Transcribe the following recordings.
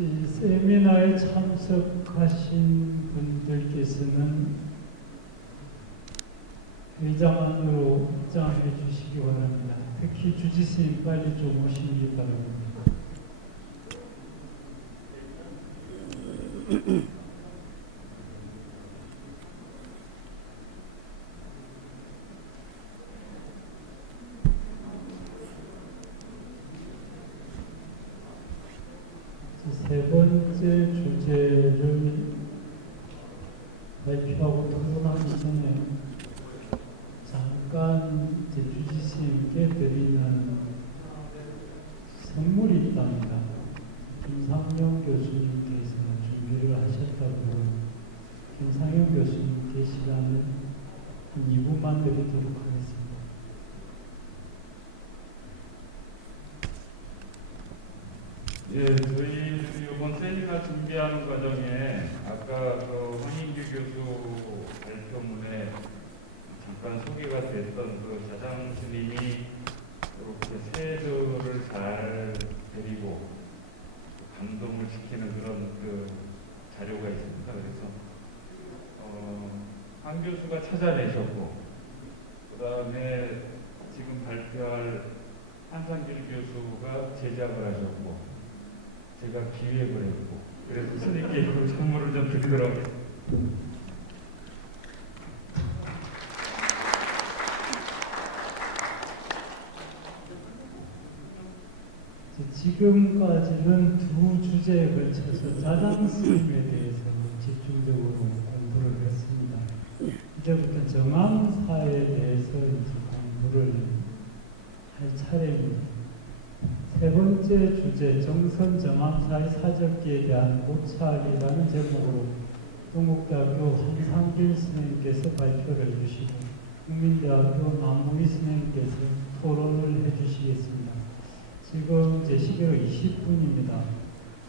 이 세미나에 참석하신 분들께서는 회장 안으로 입장해 주시기 바랍니다. 특히 주지스님 빨리 좀 오시기 바랍니다. 세 번째 주제를 발표하고 토론하기 전에 잠깐 주지스님께 드리는 선물이 있답니다. 김상영 교수님께서 준비를 하셨다고. 김상영 교수님께 시간을 2분만 드리도록 하겠습니다. 예, 저희들이 이번 세미나 준비하는 과정에 아까 황인규 교수 발표문에 잠깐 소개가 됐던 자장 스님이 이렇게 새들을 잘 데리고 감동을 시키는 그런 자료가 있습니다. 그래서 한 교수가 찾아내셨고, 그 다음에 지금 발표할 한상길 교수가 제작을 하셨고, 제가 기획을 했고, 그래서 스님께 그 선물을 좀 드리도록 하겠습니다. 지금까지는 두 주제에 걸쳐서 자장 스님에 대해서 집중적으로 공부를 했습니다. 이제부터 정암사에 대해서 이제 공부를 할 차례입니다. 세 번째 주제, 정선 정암사의 사적기에 대한 고찰이라는 제목으로 동국대학교 한상길 스님께서 발표를 해주시고 국민대학교 남무희 스님께서 토론을 해주시겠습니다. 지금 제 시계로 20분입니다.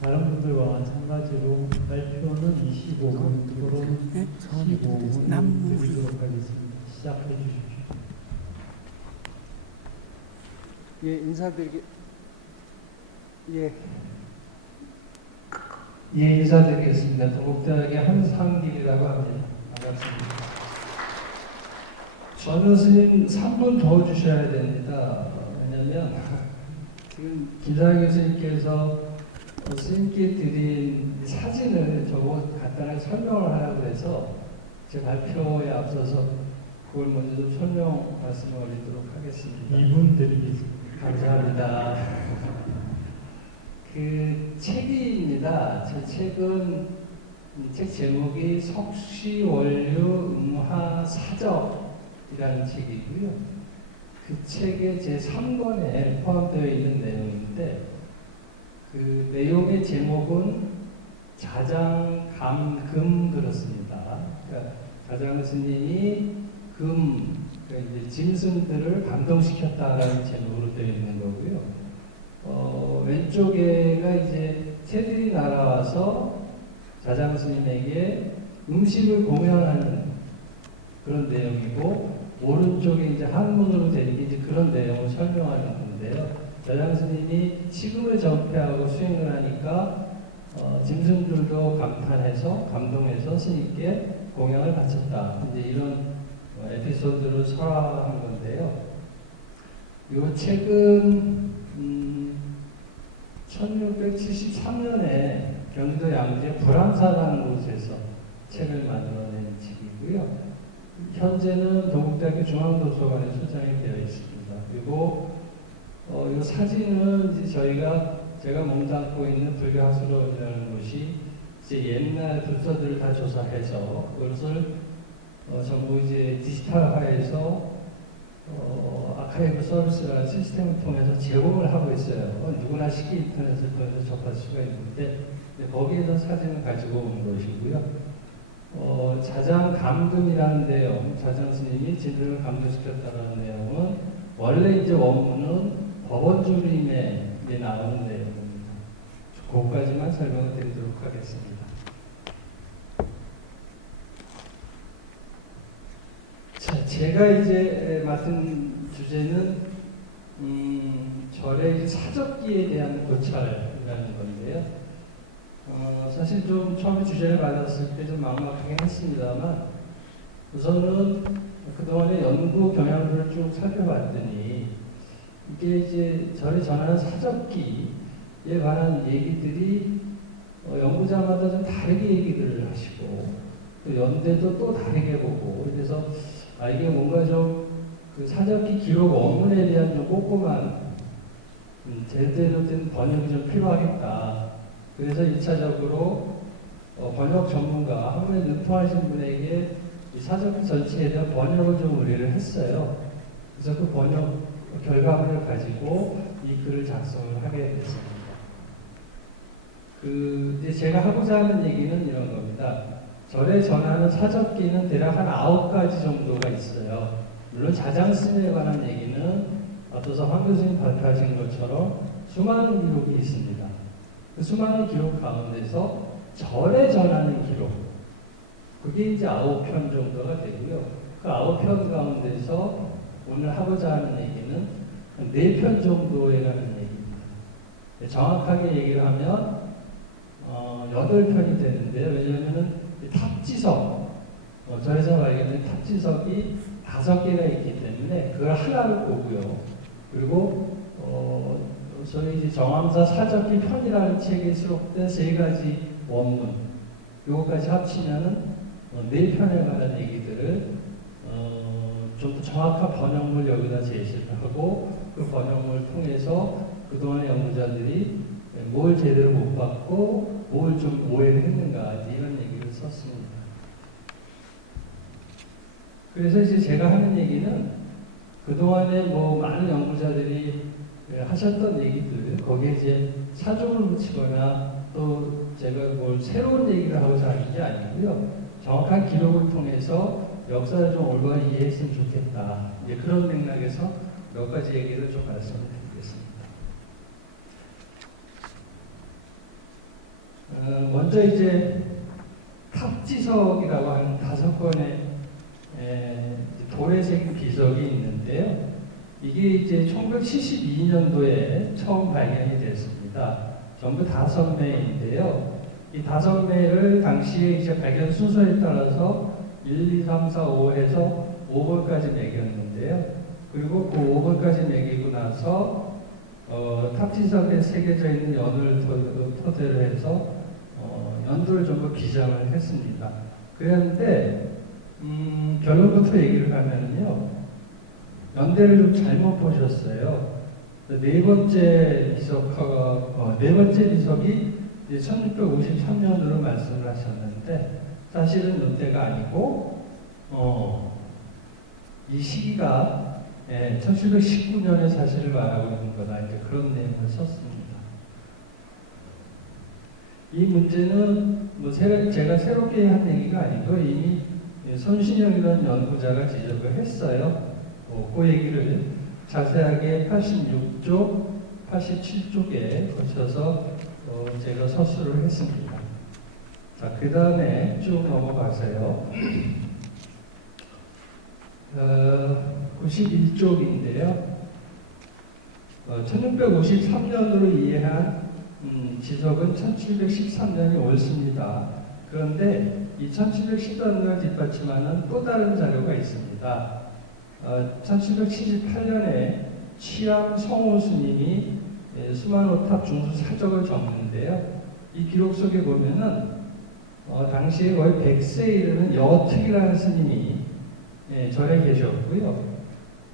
다른 분들과 마찬가지로 발표는 25분, 토론은 15분 드리도록 하겠습니다. 시작해 주십시오. 예, 인사드리겠습니다. 동국대학의 한상길이라고 합니다. 반갑습니다. 전우 스님 3분 더 주셔야 됩니다. 왜냐면 지금 김상현 교수님께서 스님께 드린 사진을 저거 간단하게 설명을 하라고 해서 제 발표에 앞서서 그걸 먼저 좀 설명 말씀을 올리도록 하겠습니다. 2분 드리겠습니다. 감사합니다. 그 책입니다. 제 책은 책 제목이 석시원류 음화사적이라는 책이고요. 그 책의 제 3권에 포함되어 있는 내용인데 그 내용의 제목은 자장감금 그렇습니다. 그러니까 자장 스님이 그러니까 이제 짐승들을 감동시켰다라는 제목으로 되어 있는 거고요. 왼쪽에가 이제 새들이 날아와서 자장 스님에게 음식을 공양하는 그런 내용이고, 오른쪽에 이제 한문으로 되는 게 이제 그런 내용을 설명하는 건데요. 자장 스님이 식음을 전폐하고 수행을 하니까 짐승들도 감탄해서 감동해서 스님께 공양을 바쳤다. 이제 이런 에피소드를 설화한 건데요. 이 책은 1673년에 경기도 양재 불암사라는 곳에서 책을 만들어낸 책이고요. 현재는 동국대학교 중앙도서관에 소장이 되어 있습니다. 그리고 이 사진은 이제 제가 몸담고 있는 불교학술원이라는 곳이 이제 옛날 불서들을 다 조사해서 그것을 전부 이제 디지털화해서 아카이브 서비스라는 시스템을 통해서 제공을 하고 있어요. 누구나 쉽게 인터넷을 통해서 접할 수가 있는데 거기에서 사진을 가지고 온 것이고요. 자장 감금이라는 내용, 자장 스님이 진들을 감동시켰다는 내용은 원래 이제 원문은 법원주림에 나오는 내용입니다. 그것까지만 설명을 드리도록 하겠습니다. 자, 제가 이제 맡은 주제는 절의 사적기에 대한 고찰이라는 건데요. 사실 좀 처음에 주제를 받았을 때 좀 막막하긴 했습니다만 우선은 그동안의 연구 경향들을 쭉 살펴봤더니 이게 이제 저를 전하는 사적기에 관한 얘기들이 연구자마다 좀 다르게 얘기들을 하시고 또 연대도 또 다르게 보고 그래서 이게 뭔가 좀 그 사적기 기록 원문에 대한 좀 꼼꼼한 제대로 된 번역이 좀 필요하겠다. 그래서 1차적으로 번역 전문가 한국에 능통하신 분에게 이 사적기 전체에 대한 번역을 좀 의뢰를 했어요. 그래서 그 번역 결과물을 가지고 이 글을 작성을 하게 됐습니다. 이제 제가 하고자 하는 얘기는 이런 겁니다. 절에 전하는 사적기는 대략 한 9가지 정도가 있어요. 물론 자장스님에 관한 얘기는 앞서서 황 교수님 발표하신 것처럼 수많은 기록이 있습니다. 그 수많은 기록 가운데서 절에 전하는 기록, 그게 이제 9편 정도가 되고요. 그 9편 가운데서 오늘 하고자 하는 얘기는 한 4편 정도에 관한 얘기입니다. 정확하게 얘기를 하면 8편이 되는데요. 왜냐하면 탑지석, 절에서 발견된 탑지석이 5개가 있기 때문에 그걸 하나를 보고요. 그리고 저희 이제 정암사 사적기 편이라는 책에 수록된 3가지 원문, 요거까지 합치면은 4편에 관한 얘기들을 좀 더 정확한 번역물 여기다 제시를 하고 그 번역물을 통해서 그동안의 연구자들이 뭘 제대로 못 받고 뭘 좀 오해를 했는가 이런 얘기를 썼습니다. 그래서 이제 제가 하는 얘기는 그동안에 뭐 많은 연구자들이 하셨던 얘기들 거기에 이제 사족을 붙이거나 또 제가 뭘 새로운 얘기를 하고자 하는 게 아니고요. 정확한 기록을 통해서 역사를 좀 올바로 이해했으면 좋겠다. 이제 그런 맥락에서 몇 가지 얘기를 좀 말씀을 드리겠습니다. 먼저 이제 탑지석이라고 하는 5건의 돌에 새긴 비석이 있는데요. 이게 이제 1972년도에 처음 발견이 됐습니다. 전부 5매인데요. 이 5매를 당시에 이제 발견 순서에 따라서 1, 2, 3, 4, 5 해서 5번까지 매겼는데요. 그리고 그 5번까지 매기고 나서 탑지석에 새겨져 있는 연을 토대로 해서 연도를 전부 기장을 했습니다. 그런데 결론부터 얘기를 하면요. 연대를 좀 잘못 보셨어요. 네 번째 비석이 1653년으로 말씀을 하셨는데 사실은 연대가 아니고 이 시기가 1719년의 사실을 말하고 있는 거다. 이제 그런 내용을 썼습니다. 이 문제는 뭐 제가 새롭게 한 얘기가 아니고 이미 손신영이라는 연구자가 지적을 했어요. 그 얘기를 자세하게 86쪽, 87쪽에 거쳐서 제가 서술을 했습니다. 자, 그 다음에 쭉 넘어가세요. 91쪽인데요. 1653년으로 이해한 지석은 1713년이 옳습니다. 그런데 이 1713년을 뒷받침하는 또 다른 자료가 있습니다. 1778년에 치암 성호 스님이 수만호탑 중수 사적을 적는데요. 이 기록 속에 보면은 당시에 거의 100세에 이르는 여특이라는 스님이 절에 계셨고요.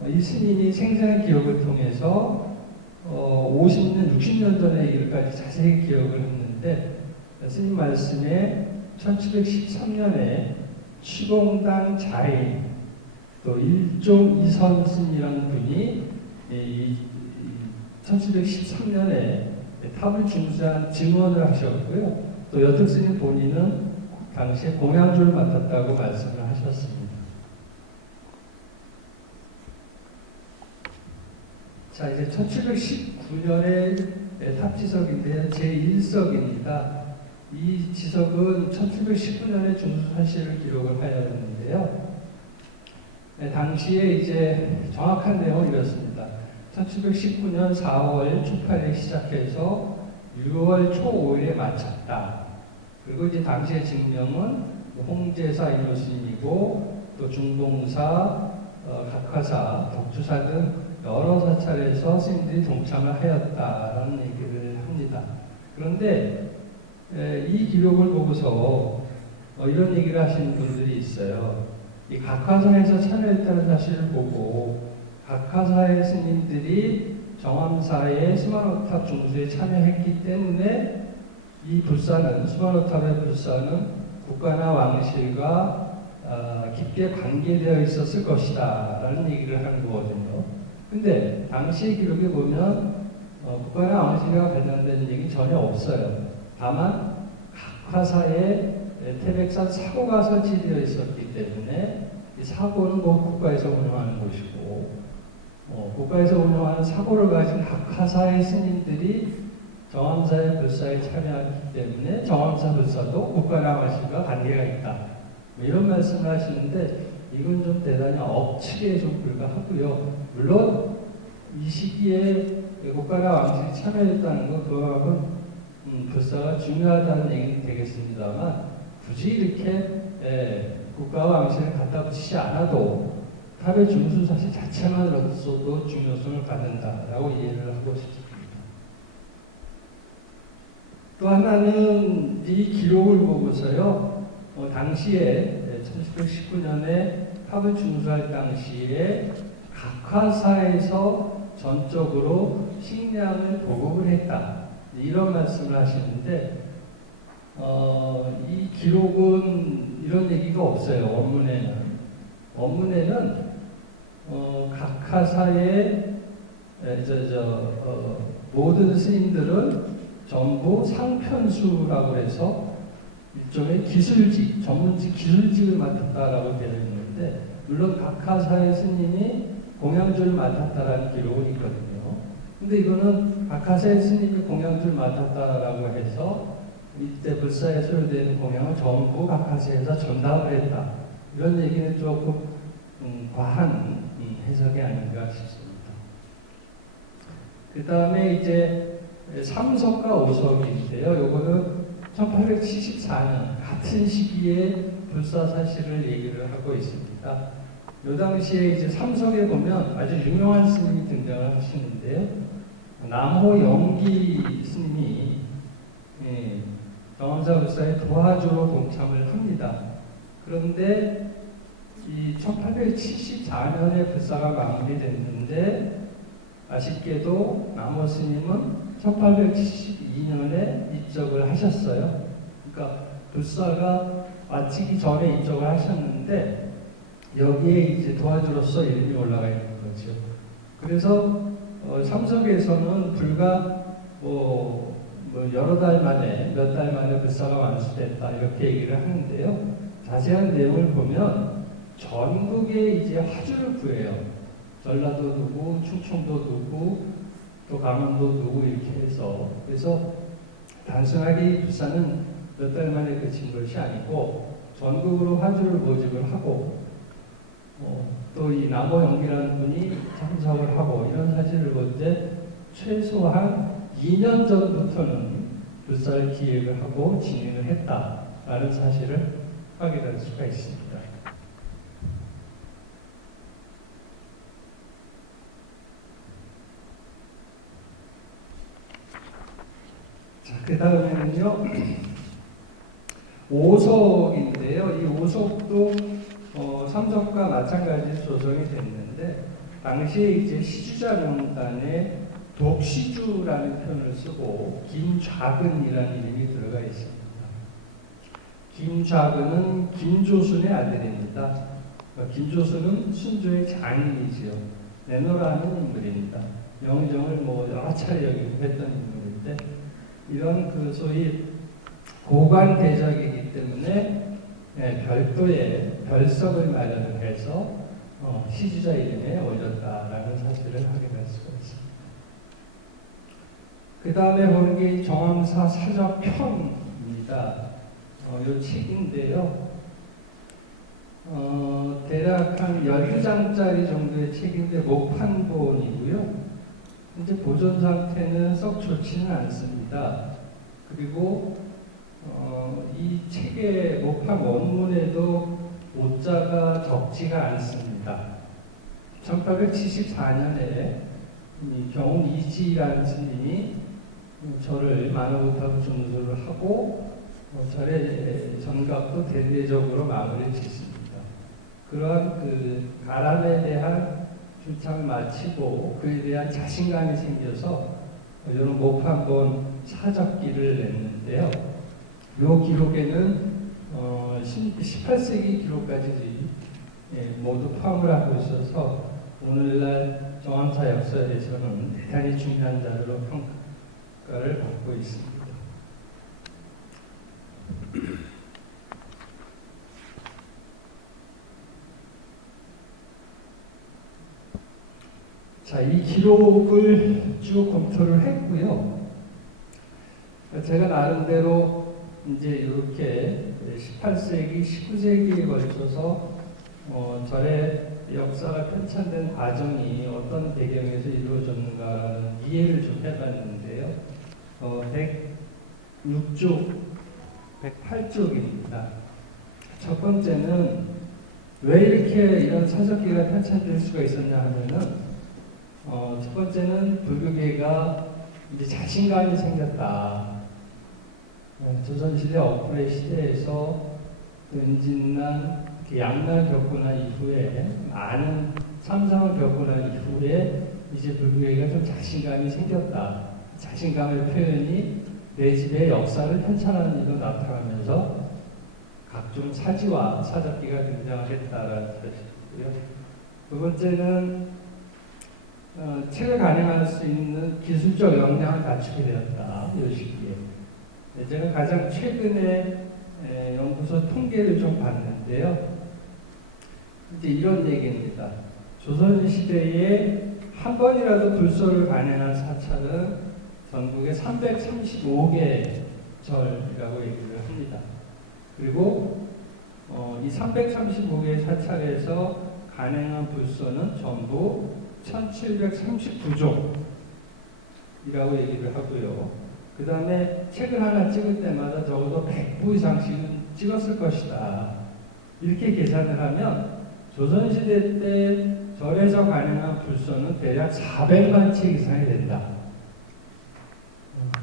이 스님이 생생한 기록을 통해서 50년, 60년 전의 일까지 자세히 기억을 했는데 스님 말씀에 1713년에 취공당 자인 또 일종 이선스님이라는 분이 1713년에 탑을 중수한 증언을 하셨고요. 또 여특스님 본인은 당시에 공양주를 맡았다고 말씀을 하셨습니다. 자, 이제 1719년의 탑지석인데 제1석입니다. 이 지석은 1719년에 중수사실을 기록을 하였는데요. 당시에 이제 정확한 내용은 이렇습니다. 1719년 4월 초 8일 시작해서 6월 초 5일에 마쳤다. 그리고 이제 당시의 증명은 홍제사 이노스님이고 또 중봉사, 각하사, 덕주사 등 여러 사찰에서 스님들이 동참을 하였다라는 얘기를 합니다. 그런데 이 기록을 보고서 이런 얘기를 하시는 분들이 있어요. 이 각하사에서 참여했다는 사실을 보고 각하사의 스님들이 정암사의 스마노탑 중수에 참여했기 때문에 이 불사는 스마노탑의 불사는 국가나 왕실과 깊게 관계되어 있었을 것이다 라는 얘기를 하는 거거든요. 근데 당시 기록에 보면 국가나 왕실과 관련된 얘기 전혀 없어요. 다만 각하사에 태백산 사고가 설치되어 있었기 때문에 이 사고는 곧 국가에서 운영하는 곳이고 국가에서 운영하는 사고를 가진 각하사의 스님들이 정암사의 불사에 참여하기 때문에 정암사 불사도 국가나 왕실과 관계가 있다. 이런 말씀을 하시는데 이건 좀 대단히 억측에 좀 불과하고요. 물론 이 시기에 국가나 왕실이 참여했다는 건 그거하고는 불사가 중요하다는 얘기는 되겠습니다만 굳이 이렇게 국가와 왕실을 갖다 붙이지 않아도 탑의 중수 사실 자체만으로서도 중요성을 갖는다라고 이해를 하고 싶습니다. 또 하나는 이 기록을 보고서요, 당시에 1719년에 탑을 중수할 당시에 각하사에서 전적으로 식량을 보급을 했다. 이런 말씀을 하시는데 이 기록은 이런 얘기가 없어요. 원문에는 각하사의 모든 스님들은 전부 상편수라고 해서 일종의 기술직, 전문직 기술직을 맡았다라고 되어 있는데 물론 각하사의 스님이 공양주를 맡았다라는 기록은 있거든요. 근데 이거는 각하사의 스님이 공양주를 맡았다라고 해서 이때 불사에 소요되는 공양을 전부 각하사에서 전담을 했다. 이런 얘기는 조금 과한 해석이 아닌가 싶습니다. 그 다음에 이제 3석과 5석인데요. 요거는 1874년 같은 시기에 불사 사실을 얘기를 하고 있습니다. 요 당시에 이제 3석에 보면 아주 유명한 스님이 등장을 하시는데요. 남호 영기 스님이 정암사 불사의 도화주로 동참을 합니다. 그런데 이 1874년에 불사가 마무리됐는데 아쉽게도 남호 스님은 1872년에 입적을 하셨어요. 그러니까 불사가 마치기 전에 입적을 하셨는데 여기에 이제 도와주로서 이름이 올라가 있는 거죠. 그래서 삼석에서는 불과 여러 달 만에 몇 달 만에 불사가 완수됐다 이렇게 얘기를 하는데요. 자세한 내용을 보면 전국에 이제 화주를 구해요. 전라도 두고 충청도 두고 또 강원도 두고 이렇게 해서 그래서 단순하게 이 불사는 몇 달 만에 그친 것이 아니고 전국으로 화주를 모집을 하고 또 이 남호 영기라는 분이 참석을 하고 이런 사실을 볼 때 최소한 2년 전부터는 불사를 기획을 하고 진행을 했다라는 사실을 확인할 수가 있습니다. 자, 그 다음에는요, 5석인데요. 이 5석도 3석과 마찬가지 조성이 됐는데, 당시에 이제 시주자 명단에 독시주라는 표현을 쓰고, 김좌근이라는 이름이 들어가 있습니다. 김좌근은 김조순의 아들입니다. 김조순은 순조의 장인이지요. 내노라는 인물입니다. 영정을 여러 차례 했던 인물인데, 이런 그 소위 고관 대작이기 때문에 별도의 별석을 마련을 해서 시주자 이름에 올렸다라는 사실을 확인할 수가 있습니다. 그 다음에 보는 게 정암사 사적편입니다. 이 책인데요. 대략 한 12장짜리 정도의 책인데 목판본이고요. 현재 보존 상태는 썩 좋지는 않습니다. 그리고 이 책의 모판 원문에도 오자가 적지가 않습니다. 1874년에 경운 이지라는 스님이 절을 만호부타고 준수를 하고 절의 전각도 대대적으로 마무리 짓습니다. 그러한 그 가람에 대한 주창을 마치고 그에 대한 자신감이 생겨서 이런 모판본 사적기를 냈는데요. 이 기록에는 18세기 기록까지 모두 포함을 하고 있어서 오늘날 정암사 역사에서는 대단히 중요한 자료로 평가를 받고 있습니다. 자, 이 기록을 쭉 검토를 했고요. 제가 나름대로 이제 이렇게 18세기, 19세기에 걸쳐서 절의 역사가 편찬된 과정이 어떤 배경에서 이루어졌는가라는 이해를 좀 해봤는데요. 106쪽, 108쪽입니다. 첫 번째는 왜 이렇게 이런 사적기가 편찬될 수가 있었냐 하면은 첫 번째는 불교계가 이제 자신감이 생겼다. 조선시대 억울의 시대에서 은진난, 양난 겪고 난 이후에 많은 참상을 겪고 난 이후에 이제 불교계가 좀 자신감이 생겼다. 자신감의 표현이 내 집의 역사를 편찬하는 일로 나타나면서 각종 사지와 사적기가 등장했다라는 것이고요. 두 번째는 책을 간행할 수 있는 기술적 역량을 갖추게 되었다. 이 시기에. 제가 가장 최근에 연구소 통계를 좀 봤는데요. 이제 이런 얘기입니다. 조선시대에 한 번이라도 불소를 간행한 사찰은 전국에 335개 절이라고 얘기를 합니다. 그리고 이 335개의 사찰에서 간행한 불소는 전부 1739종이라고 얘기를 하고요. 그 다음에 책을 하나 찍을 때마다 적어도 100부 이상씩은 찍었을 것이다. 이렇게 계산을 하면 조선시대 때 절에서 가능한 불소는 대략 400만 책 이상이 된다.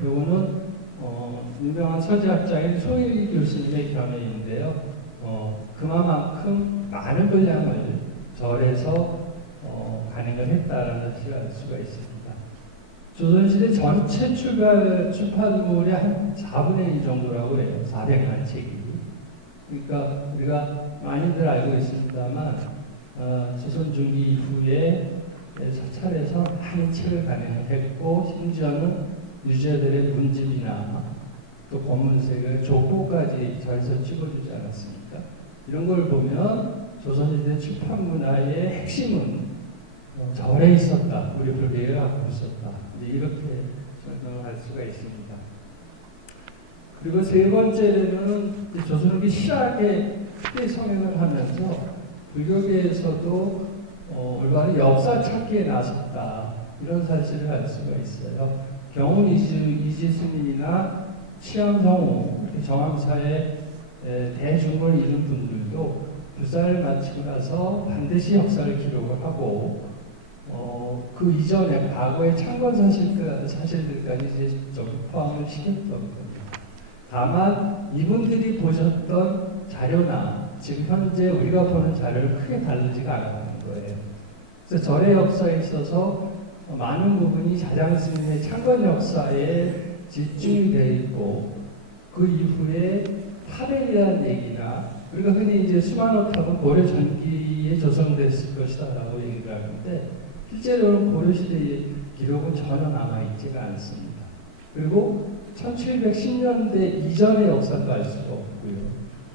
요거는 유명한 서재학자인 소일 교수님의 견해인데요. 그만큼 많은 분량을 절에서 간행을 했다라는 것을 알 수가 있습니다. 조선시대 전체 출판물의 한 4분의 1 정도라고 해요. 400만 책이. 그러니까 우리가 많이들 알고 있습니다만 조선 중기 이후에 사찰에서 많은 책을 간행을 했고 심지어는 유저들의 문집이나 또 검은색을 조포까지 절에서 찍어주지 않았습니까? 이런 걸 보면 조선시대 출판 문화의 핵심은 절에 있었다. 우리 불교가 갖고 있었다. 이제 이렇게 설명할 수가 있습니다. 그리고 세 번째는 조선후기 실학에 크게 성행을 하면서 불교계에서도 올바른 역사 찾기에 나섰다. 이런 사실을 알 수가 있어요. 경운 이지 스님이나 치암성우 정암사의 대중을 이룬 분들도 불사를 마치고 나서 반드시 역사를 기록을 하고 그 이전에 과거의 참건 사실들까지 이제 좀 포함을 시켰던 겁니다. 다만 이분들이 보셨던 자료나 지금 현재 우리가 보는 자료를 크게 다르지가 않았던 거예요. 그래서 절의 역사에 있어서 많은 부분이 자장 스님의 참건 역사에 집중이 되어 있고 그 이후에 탑에 대한 얘기나 우리가 흔히 이제 수만호탑은 고려 전기에 조성됐을 것이다라고 얘기를 하는데 실제로는 고려시대의 기록은 전혀 남아있지가 않습니다. 그리고 1710년대 이전의 역사도 알 수가 없고요.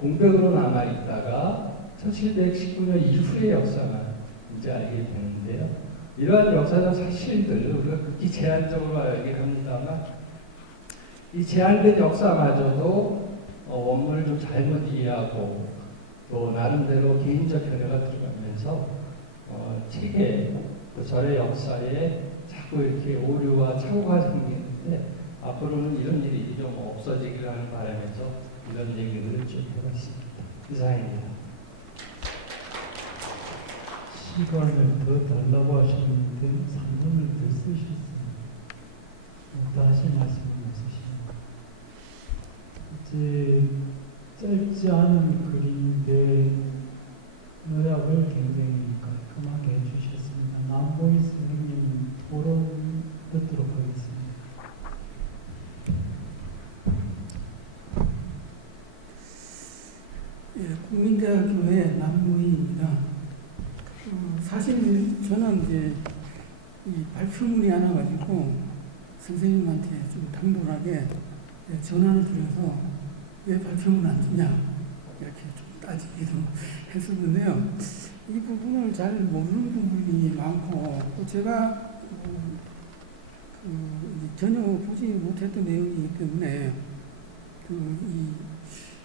공백으로 남아있다가 1719년 이후의 역사만 이제 알게 되는데요. 이러한 역사적 사실들을 우리가 극히 제한적으로 알게 합니다만 이 제한된 역사마저도 원문을 좀 잘못 이해하고 또 나름대로 개인적 견해가 들어가면서 책에 또 절의 역사에 자꾸 이렇게 오류와 착오가 생기는데 앞으로는 이런 일이 좀 없어지기를 하는 바람에서 이런 얘기들을 좀 해봤습니다. 이상입니다. 시간을 더 달라고 하셨는데 3분을 더 쓰셨습니다. 다시 말씀을 하시십니다. 이제 짧지 않은 글인데 요약을 굉장히 깔끔하게 해주셨습니다. 남보희 선생님 토론 듣도록 하겠습니다. 예, 국민대학교의 남무희입니다. 사실 저는 이제 이 발표문이 하나 가지고 선생님한테 좀 당돌하게 전화를 드려서 왜 발표문 안 주냐 이렇게 좀 따지기도 했었는데요. 이 부분을 잘 모르는 부분이 많고 또 제가 전혀 보지 못했던 내용이기 때문에 이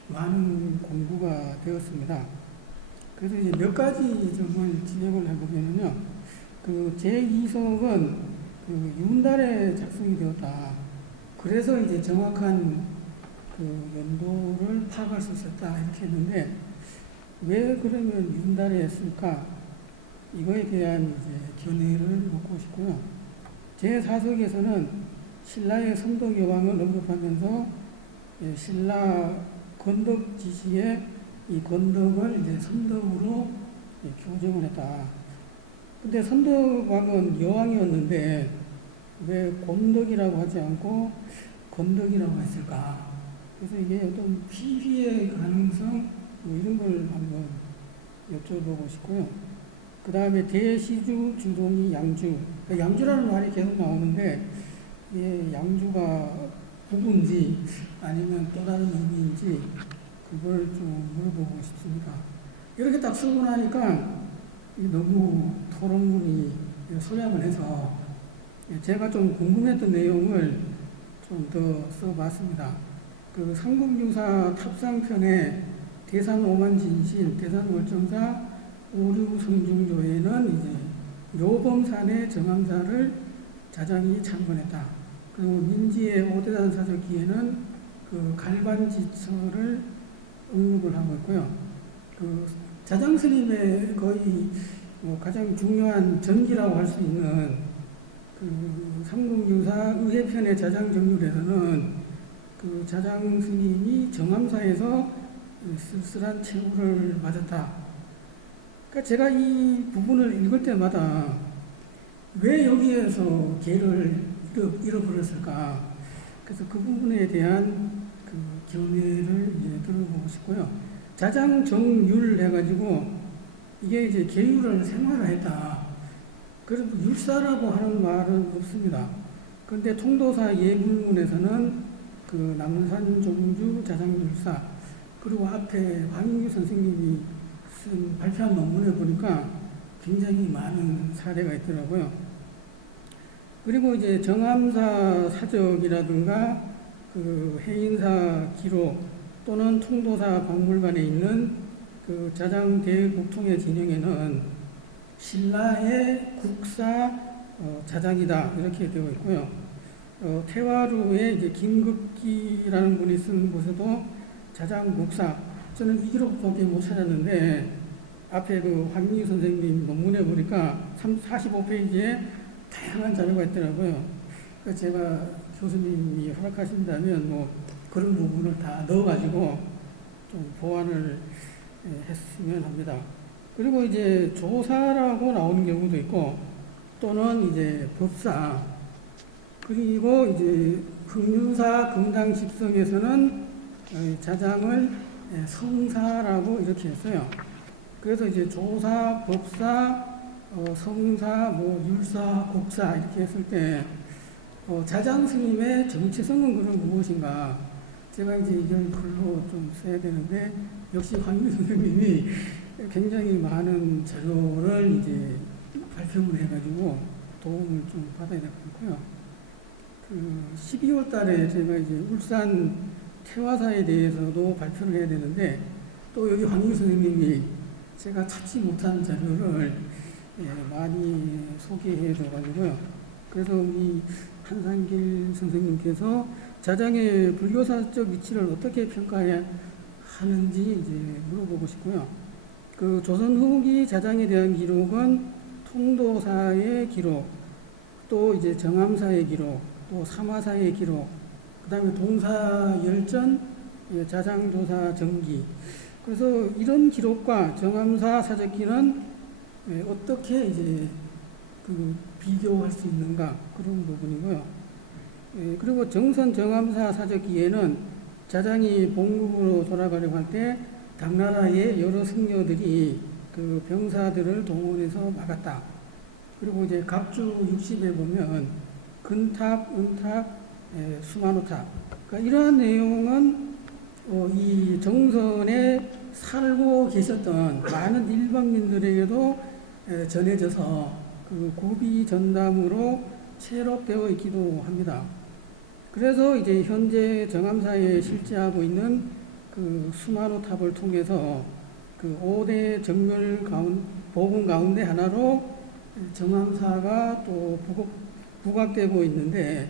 많은 공부가 되었습니다. 그래서 이제 몇 가지 점을 지적을 해보면요. 제2석은 윤달에 작성이 되었다. 그래서 이제 정확한 연도를 파악할 수 있었다. 이렇게 했는데, 왜 그러면 윤달에 했을까? 이거에 대한 이제 견해를 묻고 싶고요. 제4석에서는 신라의 선덕 여왕을 언급하면서 신라 건덕 지시에 이 건덕을 이제 선덕으로 교정을 했다. 근데 선덕왕은 여왕이었는데 왜 곤덕이라고 하지 않고 건덕이라고 했을까? 그래서 이게 어떤 피휘의 가능성 뭐 이런 걸 한번 여쭤보고 싶고요. 그 다음에 대시주 주동이 양주. 그러니까 양주라는 말이 계속 나오는데 이게 양주가 부부인지 아니면 또 다른 의미인지 그걸 좀 물어보고 싶습니다. 이렇게 딱 쓰고 나니까 너무 토론문이 소량을 해서 제가 좀 궁금했던 내용을 좀 더 써봤습니다. 삼국유사 탑상편에 대산 오만진실, 대산월정사, 오류성중조에는 이제 묘범산의 정암사를 자장이 창건했다. 그리고 민지의 오대산 사적기에는 갈반지처를 언급을 하고 있고요. 자장 스님의 거의 가장 중요한 전기라고 할 수 있는 삼국유사 의회편의 자장 정률에서는 자장 스님이 정암사에서 쓸쓸한 최후를 맞았다. 그러니까 제가 이 부분을 읽을 때마다 왜 여기에서 개를 잃어버렸을까? 그래서 그 부분에 대한 견해를 이제 들어보고 싶고요. 자장정율 해가지고 이게 이제 계율을 생활화했다. 그래서 율사라고 하는 말은 없습니다. 그런데 통도사 예불문에서는 남산 종주 자장율사 그리고 앞에 황인규 선생님이 쓴 발표한 논문에 보니까 굉장히 많은 사례가 있더라고요. 그리고 이제 정암사 사적이라든가 해인사 기록 또는 통도사 박물관에 있는 자장 대국통의 진영에는 신라의 국사 자장이다 이렇게 되어 있고요. 태화루에 이제 김극기라는 분이 쓴 곳에도 자장 국사 저는 이 기록밖에 못 찾았는데 앞에 황민희 선생님 논문에 보니까 45페이지에 다양한 자료가 있더라고요. 그래서 제가 교수님이 허락하신다면 뭐 그런 부분을 다 넣어가지고 좀 보완을 했으면 합니다. 그리고 이제 조사라고 나오는 경우도 있고 또는 이제 법사 그리고 이제 흥유사 금당십성에서는 자장을 성사라고 이렇게 했어요. 그래서 이제 조사, 법사, 성사, 뭐 율사, 곡사 이렇게 했을 때 자장 스님의 정체성은 그럼 무엇인가? 제가 이제 이걸 글로 좀 써야 되는데 역시 황유 선생님이 굉장히 많은 자료를 이제 발표를 해가지고 도움을 좀 받아야 될 것 같고요. 12월 달에 제가 이제 울산 태화사에 대해서도 발표를 해야 되는데 또 여기 황유 선생님이 제가 찾지 못한 자료를 많이 소개해 줘가지고요. 그래서 우리 한상길 선생님께서 자장의 불교사적 위치를 어떻게 평가해야 하는지 이제 물어보고 싶고요. 그 조선 후기 자장에 대한 기록은 통도사의 기록, 또 이제 정암사의 기록, 또 사마사의 기록, 그 다음에 동사열전, 자장조사 정기. 그래서 이런 기록과 정암사 사적기는 어떻게 이제 그 비교할 수 있는가 그런 부분이고요. 그리고 정선 정암사 사적기에는 자장이 본국으로 돌아가려고 할 때 당나라의 여러 승려들이 그 병사들을 동원해서 막았다. 그리고 이제 각주 60에 보면 근탑, 은탑, 수마노탑. 그러니까 이러한 내용은 이 정선에 살고 계셨던 많은 일반민들에게도 전해져서 그 고비 전담으로 체록되어 있기도 합니다. 그래서 이제 현재 정암사에 실제하고 있는 그 수마노탑을 통해서 그 5대 정멸 복음 가운데 하나로 정암사가 또 부각되고 있는데,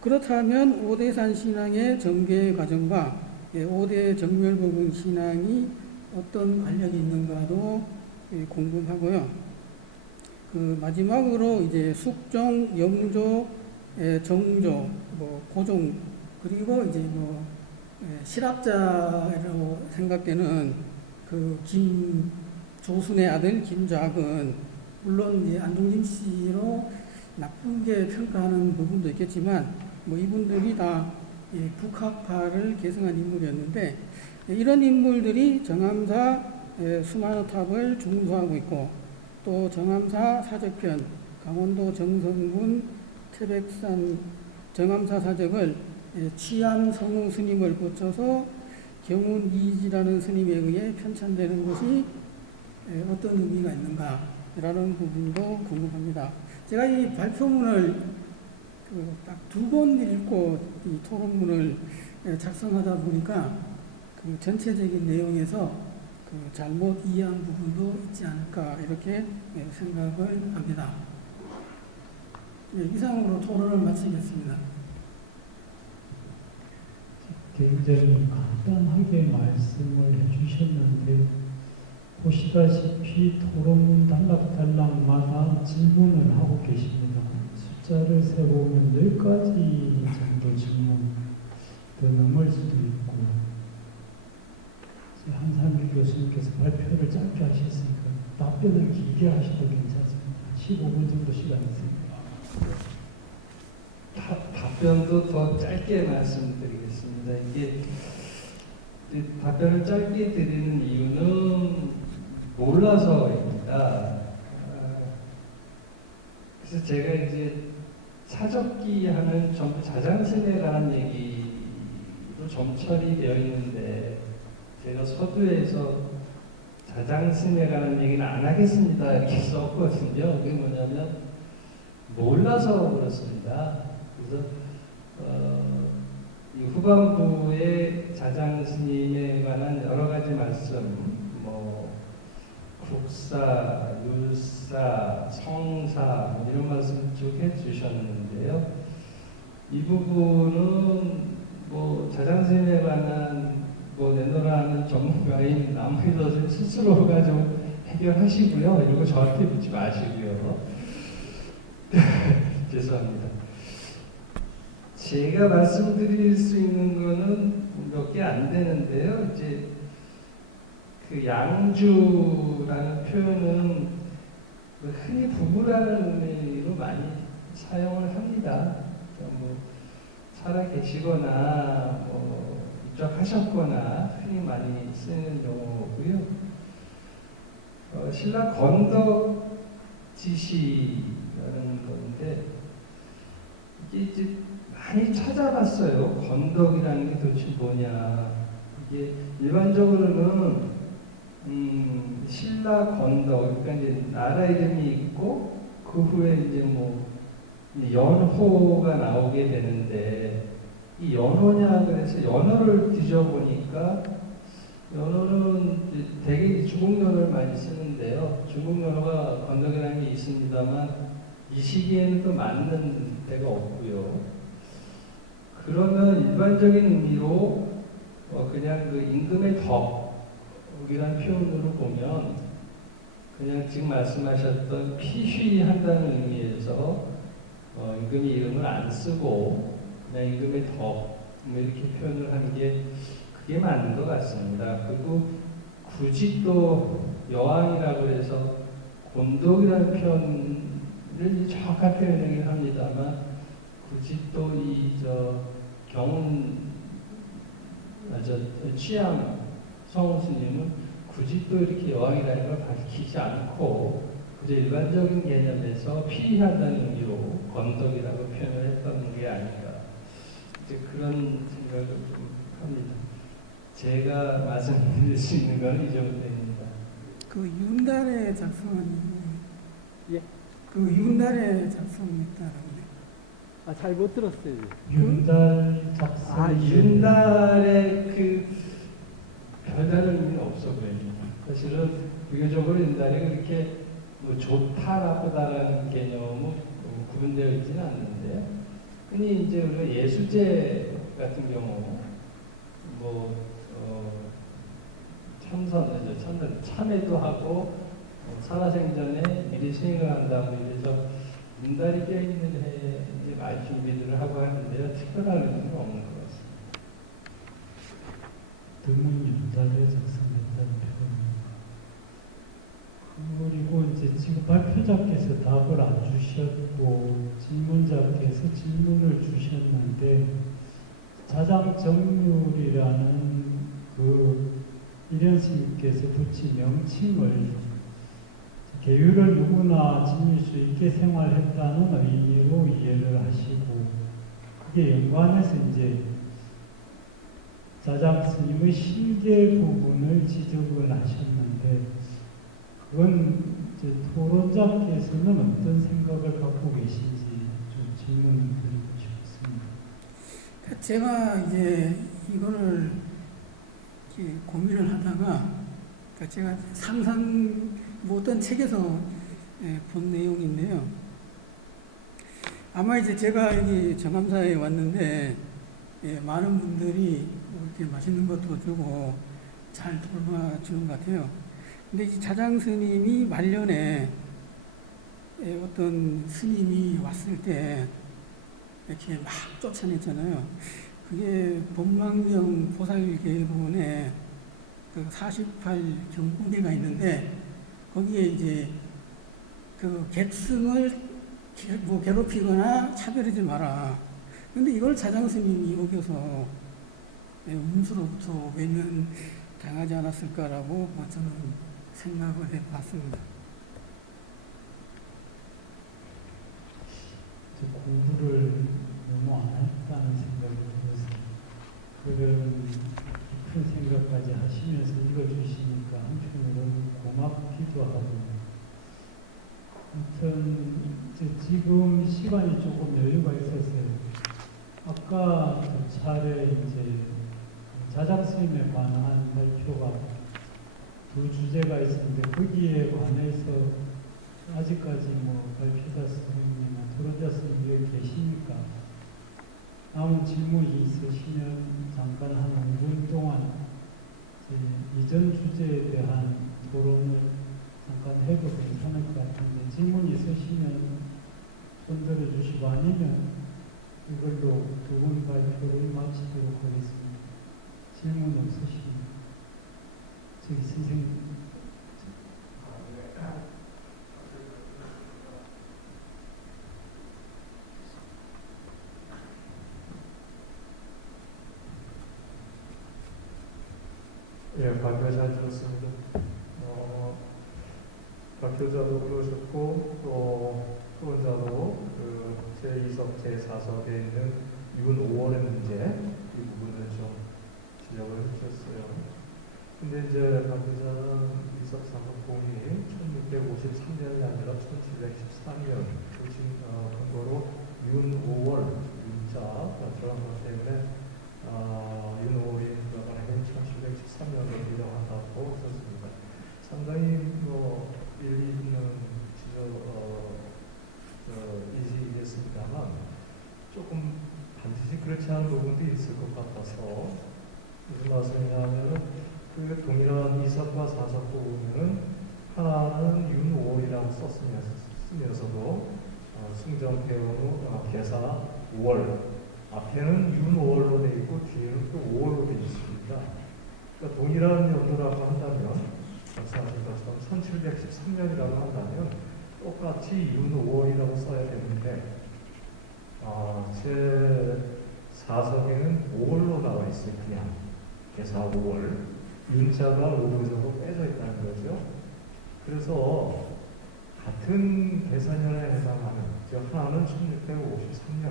그렇다면 5대산 신앙의 전개 과정과 5대 정멸복음 신앙이 어떤 관련이 있는가도 궁금하고요. 그 마지막으로 이제 숙종, 영조, 정조, 고종, 그리고 이제 실학자로 생각되는 그 조순의 아들 김좌근, 물론 이제 안동진 씨로 나쁘게 평가하는 부분도 있겠지만 이분들이 다 북학파를 계승한 인물이었는데, 이런 인물들이 정암사 수마노탑을 중수하고 있고, 또 정암사 사적편, 강원도 정선군 태백산 정암사 사적을 취암 성우 스님을 거쳐서 경운 이지라는 스님에 의해 편찬되는 것이 어떤 의미가 있는가라는 부분도 궁금합니다. 제가 이 발표문을 딱 2번 읽고 이 토론문을 작성하다 보니까 그 전체적인 내용에서 그 잘못 이해한 부분도 있지 않을까 이렇게 생각을 합니다. 이상으로 토론을 마치겠습니다. 굉장히 간단하게 말씀을 해주셨는데, 보시다시피 토론문 단락마다 질문을 하고 계십니다. 숫자를 세보면 10가지 정도 질문 더 넘을 수도 있고, 한상규 교수님께서 발표를 짧게 하셨으니까 답변을 길게 하셔도 괜찮습니다. 15분 정도 시간이 있습니다. 답변도 더 짧게 말씀드리겠습니다. 이게 답변을 짧게 드리는 이유는 몰라서입니다. 그래서 제가 이제 사적기 하는 전부 자장스에 관한 얘기로 점철이 되어 있는데, 제가 서두에서 자장스에 관한 얘기는 안 하겠습니다 이렇게 썼거든요. 그게 뭐냐면 몰라서 그렇습니다. 그래서 이 후반부에 자장 스님에 관한 여러 가지 말씀, 국사, 율사, 성사 이런 말씀 쭉 해주셨는데요. 이 부분은 자장 스님에 관한 내노라는 전문가인 남희도 스스로가 좀 해결하시고요. 이런 거 저한테 묻지 마시고요. 죄송합니다. 제가 말씀드릴 수 있는 거는 몇 개 안 되는데요. 이제 그 양주라는 표현은 흔히 부부라는 의미로 많이 사용을 합니다. 살아 계시거나 입적하셨거나 흔히 많이 쓰는 용어고요. 신라 건덕지시라는 건데, 이게 이제 많이 찾아봤어요. 건덕이라는 게 도대체 뭐냐. 이게 일반적으로는 신라 건덕, 그러니까 이제 나라 이름이 있고 그 후에 이제 연호가 나오게 되는데, 이 연호냐 그래서 연호를 뒤져보니까 연호는 대개 중국 연호를 많이 쓰는데요. 중국 연호가 건덕이라는 게 있습니다만 이 시기에는 또 맞는 데가 없고요. 그러면 일반적인 의미로 그냥 그 임금의 덕이라는 표현으로 보면 그냥 지금 말씀하셨던 피쉬한다는 의미에서 임금이 이름을 안 쓰고 그냥 임금의 덕 이렇게 표현을 하는 게 그게 맞는 것 같습니다. 그리고 굳이 또 여왕이라고 해서 곤독이라는 표현을 정확한 표현이긴 합니다만 굳이 또 취향 성우 스님은 굳이 또 이렇게 여왕이라는 걸 밝히지 않고 그저 일반적인 개념에서 피한다는 의미로 건덕이라고 표현을 했던 게 아닌가 이제 그런 생각을 좀 합니다. 제가 말씀드릴 수 있는 건 이 정도입니다. 그 윤달의 작성은 예. 그 윤달의 작성했다라고. 잘 못 들었어요. 윤달 작성. 윤달의 그 별다른 의미는 없어 보여요. 사실은 비교적으로 윤달이 그렇게 뭐 좋다 나쁘다라는 개념은 구분되어 있지는 않는데 흔히 이제 우리가 예수제 같은 경우 참회도 하고 살아생전에 미리 수행을 한다고 이래서 윤달이 껴있는 해에 이제 말 준비들을 하고 하는데요. 특별한 의미는 없는 것 같습니다. 드문 윤달에 작성했다는 표현. 그리고 이제 지금 발표자께서 답을 안 주셨고 질문자께서 질문을 주셨는데 자장정률이라는 그 일현스님께서 붙인 명칭을 계율을 누구나 지닐 수 있게 생활했다는 의미로 이해를 하시고 그게 연관해서 이제 자장 스님의 신계 부분을 지적을 하셨는데 그건 이제 토론자께서는 어떤 생각을 갖고 계신지 좀 질문을 드리고 싶습니다. 제가 이제 이거를 이렇게 고민을 하다가 제가 어떤 책에서 본 내용인데요. 아마 이제 제가 여기 정감사에 왔는데 많은 분들이 이렇게 맛있는 것도 주고 잘 돌봐주는 것 같아요. 근데 이 자장 스님이 말년에 어떤 스님이 왔을 때 이렇게 막 쫓아냈잖아요. 그게 본망경 보살계론에 그 48경고개가 있는데 거기에 이제 그 객승을 괴롭히거나 차별하지 마라. 근데 이걸 자장 스님이 어겨서 운수로부터 외면 당하지 않았을까라고 저는 생각을 해봤습니다. 공부를 너무 안 했다는 생각이 들어서 그런 깊은 생각까지 하시면서 읽어주시니까 한편으로는 고맙기도 하고 아무튼 지금 시간이 조금 여유가 있었어요. 아까 두 차례 이제 자장 스님에 관한 발표가 두 주제가 있었는데 거기에 관해서 아직까지 발표자 스님이나 토론자 스님 여기 계시니까 남은 질문이 있으시면 잠깐 한 5분 동안 이전 주제에 대한 토론을 잠깐 해도 괜찮을 것 같은데 질문 있으시면 손 들어주시고 아니면 이걸로 두 분 발표를 마치도록 하겠습니다. 질문 없으시면 저기 선생님. 예, 발표 잘 들었습니다. 발표자도 그러셨고 또 토론자도 그 제2석, 제4석에 있는 윤 5월의 문제 이 부분을 좀 지적을 해주셨어요. 근데 이제 발표자는 이석 사법공이 1653년이 아니라 1714년 그 근거로 윤 5월 윤자 들어간 것 때문에 윤 5월이 들어가는 해 1713년으로 비정한다고 썼습니다. 상당히 일리 있는 지적이겠습니다만 조금 반드시 그렇지 않은 동일한 부분도 있을 것 같아서 무슨 말씀이냐면 그 동일한 이석과 사석도 보면은 하나는 윤오월이라고 쓰면서도 승정태원후 개사 5월 앞에는 윤오월로 되어 있고 뒤에는 또 5월로 되어 있습니다. 그러니까 동일한 연도라고 한다면 말씀하신 것처럼 1713년이라고 한다면 똑같이 윤오월이라고 써야 되는데 제 4석에는 5월로 나와 있어요. 그냥 개사 5월 윤자가 오부적으로 빼져 있다는 거죠. 그래서 같은 계산년에 해당하는 즉 하나는 1653년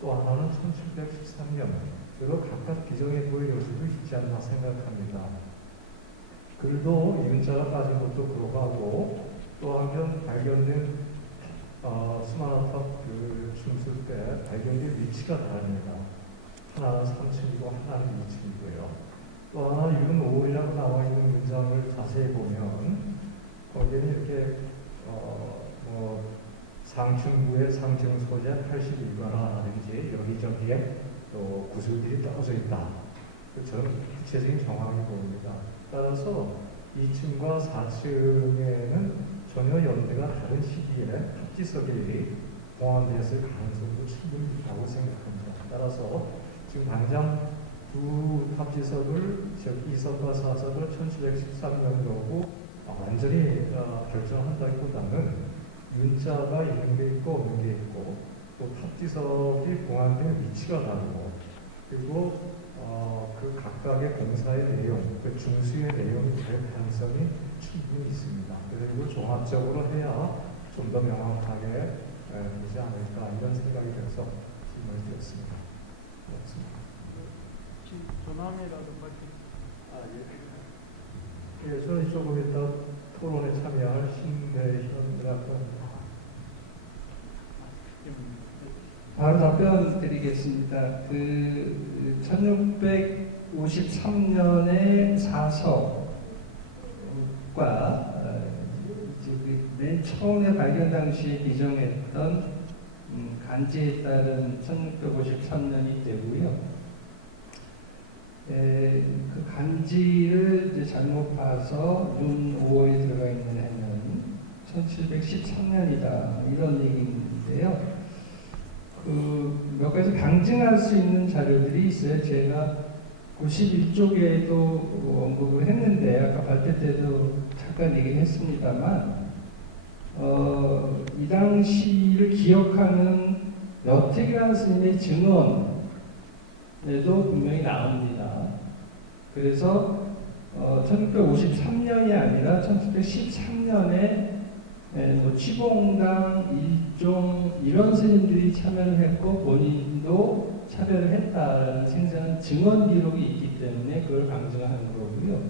또 하나는 1713년으로 각각 규정해 보일 수도 있지 않나 생각합니다. 글도 윤자가 빠진 것도 그러고 하고 또 한편 발견된 수마나탑 그 춤술 때 발견된 위치가 다릅니다. 하나는 3층이고 하나는 2층이고요. 또 하나 윤오월이라고 나와 있는 문장을 자세히 보면 거기에는 이렇게 상층부의 상층 소재 81가라든지 여기저기에 또 구슬들이 떨어져 있다. 저는 구체적인 정황이 보입니다. 따라서 2층과 4층에는 전혀 연대가 다른 시기에 탑지석이 공안되었을 가능성도 충분히 있다고 생각합니다. 따라서 지금 당장 두 탑지석을 즉 2석과 4석을 1713년도고 완전히 결정한다기보다는 윤자가 있는 게 있고 없는 게 있고 또 탑지석이 공안된 위치가 다르고 그리고 그 각각의 공사의 내용, 그 중수의 내용이 될 가능성이 충분히 있습니다. 그래서 이걸 종합적으로 해야 좀 더 명확하게 되지 않을까 이런 생각이 들어서 질문을 드렸습니다. 전함이라든가 예, 저는 조금 이따 토론에 참여할 신대현이라고 바로 답변 드리겠습니다. 그 1653년의 사석과 맨 처음에 발견 당시에 기정했던 간지에 따른 1653년이 되고요. 그 간지를 이제 잘못 봐서 윤 5월에 들어가 있는 해는 1713년이다 이런 얘기인데요. 그 몇 가지 강증할 수 있는 자료들이 있어요. 제가 91쪽에도 언급을 했는데 아까 발표 때도 잠깐 얘기했습니다만 이 당시를 기억하는 여택이라는 스님의 증언에도 분명히 나옵니다. 그래서 1653년이 아니라 1713년에 뭐 취봉당, 일종 이런 스님들이 참여를 했고 본인도 참여를 했다라는 생생한 증언 기록이 있기 때문에 그걸 강조하는 거고요.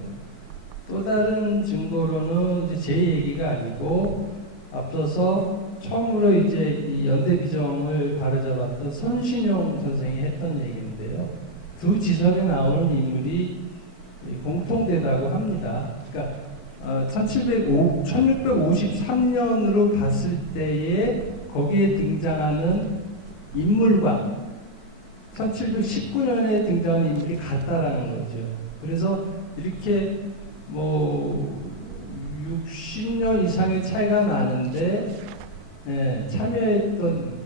또 다른 증거로는 이제 제 얘기가 아니고 앞서서 처음으로 이제 이 연대 규정을 바로잡았던 손신용 선생이 했던 얘기인데요. 두 지선에 나오는 인물이 공통되다고 합니다. 그러니까 1653년으로 봤을 때에 거기에 등장하는 인물과 1719년에 등장하는 인물이 같다라는 거죠. 그래서 이렇게 뭐 60년 이상의 차이가 나는데 참여했던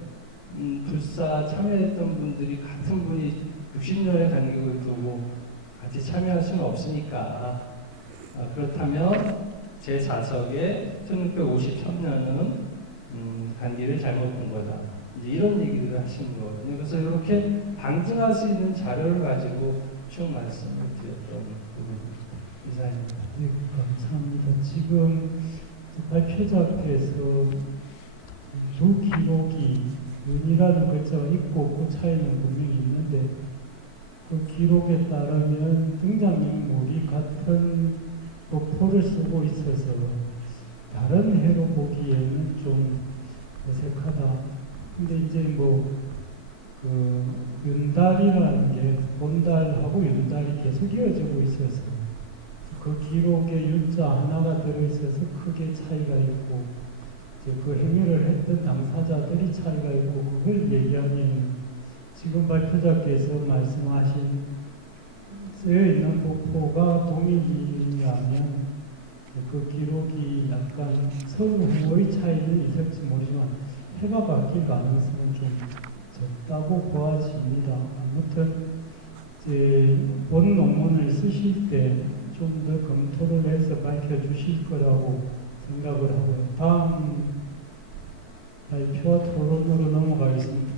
불사 참여했던 분들이 같은 분이 60년의 간격을 두고 같이 참여할 수는 없으니까 그렇다면 제 4석에 1653년은 간기를 잘못 본 거다. 이제 이런 얘기를 하시는 거거든요. 그래서 이렇게 방증할 수 있는 자료를 가지고 쭉 말씀을 드렸던 부분입니다. 이상입니다. 네, 감사합니다. 지금 발표자께서 두 기록이 윤이라는 글자가 있고 없고 차이는 분명히 있는데 그 기록에 따르면 등장인물이 같은 도포를 쓰고 있어서 다른 해로 보기에는 좀 어색하다. 근데 이제 뭐 그 윤달이라는 게 본달하고 윤달이 계속 이어지고 있어서 그 기록에 윤자 하나가 들어있어서 크게 차이가 있고 이제 그 행위를 했던 당사자들이 차이가 있고 그걸 얘기하면 지금 발표자께서 말씀하신 쓰여 있는 폭포가 동일이라면 그 기록이 약간 서로 후보의 차이는 있을지 모르지만 해가 바뀔 가능성은 좀 적다고 보아집니다. 아무튼 이제 본 논문을 쓰실 때 좀 더 검토를 해서 밝혀주실 거라고 생각을 하고요. 다음 발표와 토론으로 넘어가겠습니다.